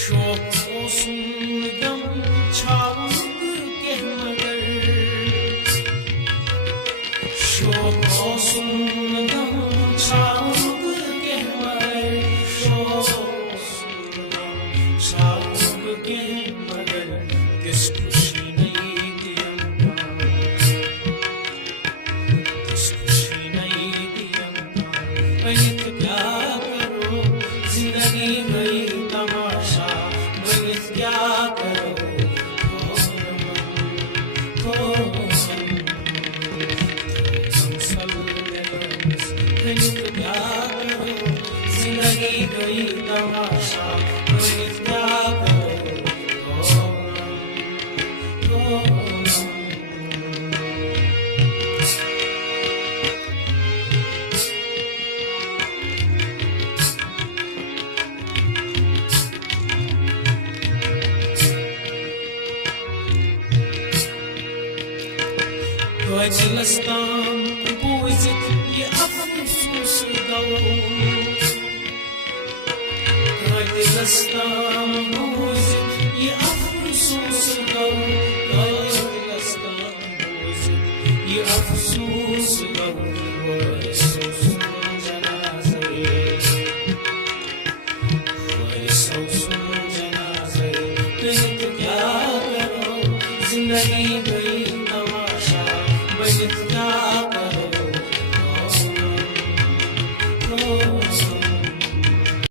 शौक olsun gam çabuk gelmeden şok olsun gam çabuk gelmeden şok olsun gam çabuk gelmeden किस खुशी नहीं दिया किस खुशी नहीं दिया मैं क्या करो जिंदगी गई तमाशा मैं क्या करो मैं क्या करो जिंदगी गई तमाशा मैं क्या करो Acılastan bu izit ye afsus galu Acılastan bu izit ye afsus galu Acılastan bu izit ye afsus galu Sosun cenaze sosun cenaze Kya karo zindagi